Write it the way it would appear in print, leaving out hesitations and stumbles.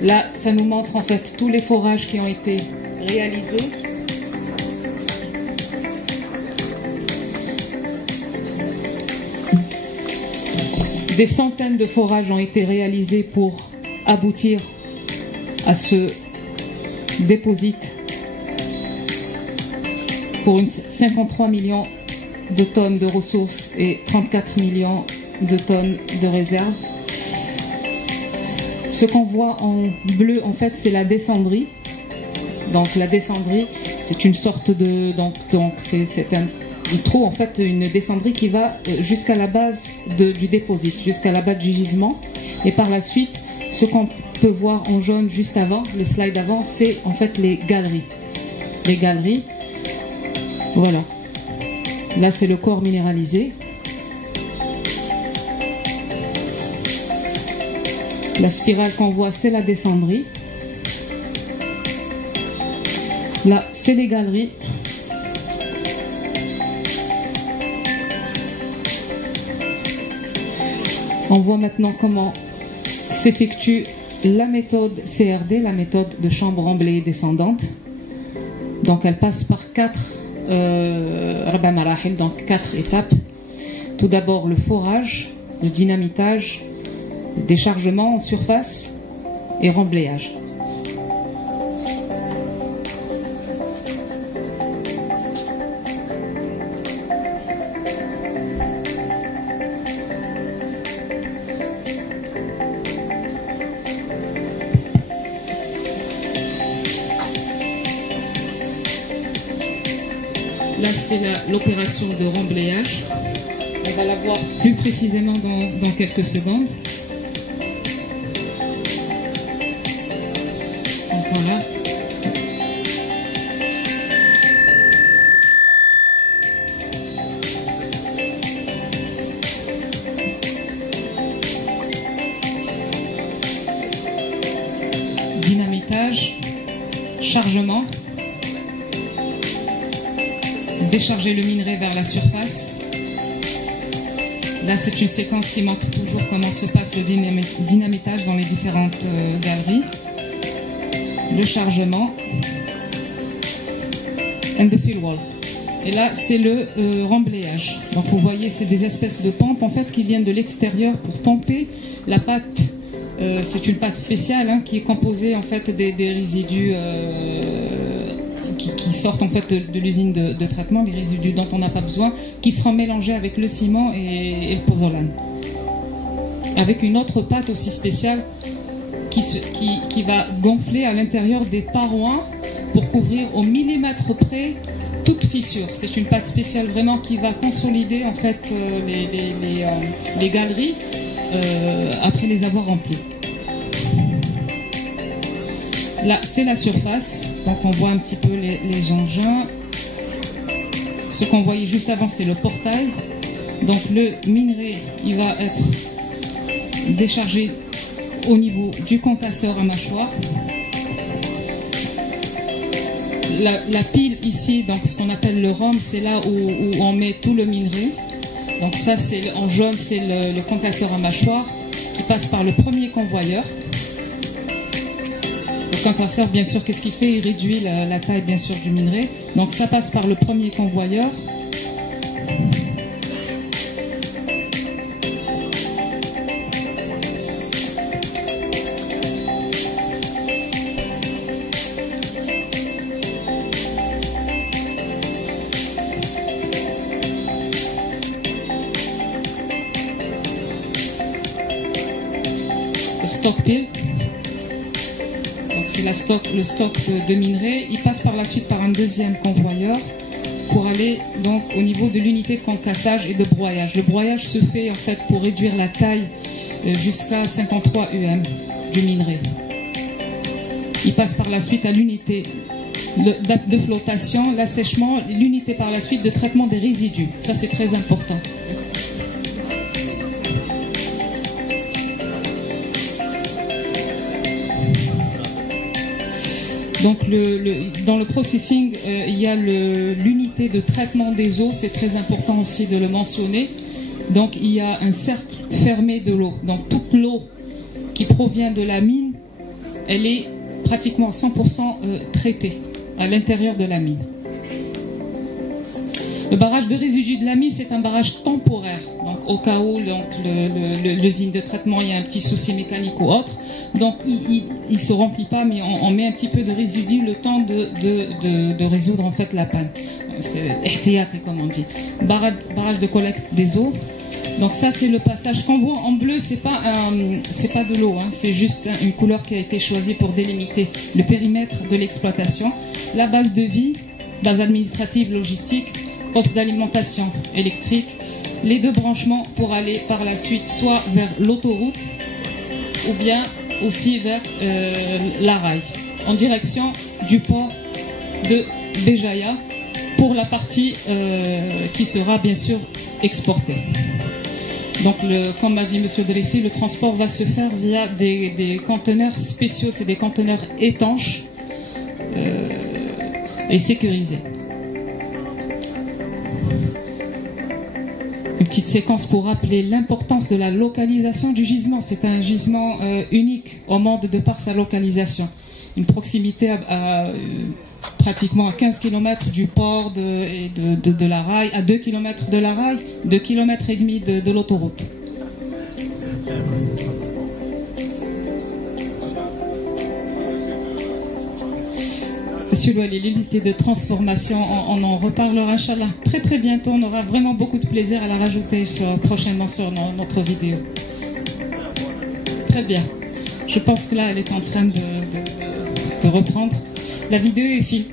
Là, ça nous montre en fait tous les forages qui ont été réalisés. Des centaines de forages ont été réalisés pour aboutir à ce déposit pour 53 millions de tonnes de ressources et 34 millions de tonnes de réserves. Ce qu'on voit en bleu, en fait, c'est la descendrie. Donc la descendrie, c'est une sorte de... Donc c'est un trou, en fait, une descendrie qui va jusqu'à la base du déposit, jusqu'à la base du gisement. Et par la suite, ce qu'on peut voir en jaune juste avant, le slide avant, c'est en fait les galeries. Les galeries, voilà. Là, c'est le corps minéralisé. La spirale qu'on voit, c'est la descendrie. Là, c'est les galeries. On voit maintenant comment s'effectue la méthode CRD, la méthode de chambre remblée descendante. Donc elle passe par 4 étapes. Tout d'abord le forage, le dynamitage, le déchargement en surface et remblayage. Là, c'est l'opération de remblayage. On va la voir plus précisément dans quelques secondes. Donc, voilà. Dynamitage, chargement. Décharger le minerai vers la surface. Là, c'est une séquence qui montre toujours comment se passe le dynamitage dans les différentes galeries. Le chargement. And the fill wall. Et là, c'est le remblayage. Donc, vous voyez, c'est des espèces de pompes en fait qui viennent de l'extérieur pour pomper la pâte. C'est une pâte spéciale qui est composée en fait des résidus qui sortent en fait de l'usine de traitement, les résidus dont on n'a pas besoin, qui seront mélangés avec le ciment et le pozzolane. Avec une autre pâte aussi spéciale qui va gonfler à l'intérieur des parois pour couvrir au millimètre près toute fissure. C'est une pâte spéciale vraiment qui va consolider en fait les galeries après les avoir remplies. Là, c'est la surface, donc on voit un petit peu les engins. Ce qu'on voyait juste avant, c'est le portail. Donc le minerai, il va être déchargé au niveau du concasseur à mâchoire. La pile ici, donc ce qu'on appelle le rhum, c'est là où on met tout le minerai. Donc ça, c'est en jaune, c'est le concasseur à mâchoire qui passe par le premier convoyeur. Le concasseur, bien sûr, qu'est-ce qu'il fait? Il réduit la taille, bien sûr, du minerai. Donc ça passe par le premier convoyeur. Le stockpile. C'est le stock de minerai. Il passe par la suite par un deuxième convoyeur pour aller donc au niveau de l'unité de concassage et de broyage. Le broyage se fait en fait pour réduire la taille jusqu'à 53 UM du minerai. Il passe par la suite à l'unité de flottation, l'assèchement, l'unité par la suite de traitement des résidus. Ça, c'est très important. Donc dans le processing, il y a l'unité de traitement des eaux, c'est très important aussi de le mentionner. Donc il y a un cercle fermé de l'eau. Donc toute l'eau qui provient de la mine elle est pratiquement 100% traitée à l'intérieur de la mine. Le barrage de résidus de la mine, c'est un barrage temporaire. Donc, au cas où l'usine de traitement, il y a un petit souci mécanique ou autre, donc il ne se remplit pas, mais on met un petit peu de résidus le temps de résoudre en fait la panne. C'est ihtiyat, comme on dit. Barrage de collecte des eaux. Donc ça, c'est le passage qu'on voit en bleu. C'est pas de l'eau, hein, c'est juste une couleur qui a été choisie pour délimiter le périmètre de l'exploitation. La base de vie, base administrative, logistique, poste d'alimentation électrique, les deux branchements pour aller par la suite soit vers l'autoroute ou bien aussi vers la rail, en direction du port de Béjaïa pour la partie qui sera bien sûr exportée. Donc, comme m'a dit M. Drifi, le transport va se faire via des conteneurs spéciaux, c'est des conteneurs étanches et sécurisés. Une petite séquence pour rappeler l'importance de la localisation du gisement. C'est un gisement unique au monde de par sa localisation. Une proximité à pratiquement à 15 km du port de la rail, à 2 km de la rail, 2 km et demi de l'autoroute. Monsieur Louali, l'unité de transformation, on en reparlera, Inch'Allah, très très bientôt. On aura vraiment beaucoup de plaisir à la rajouter prochainement sur notre vidéo. Très bien. Je pense que là, elle est en train de reprendre. La vidéo est finie.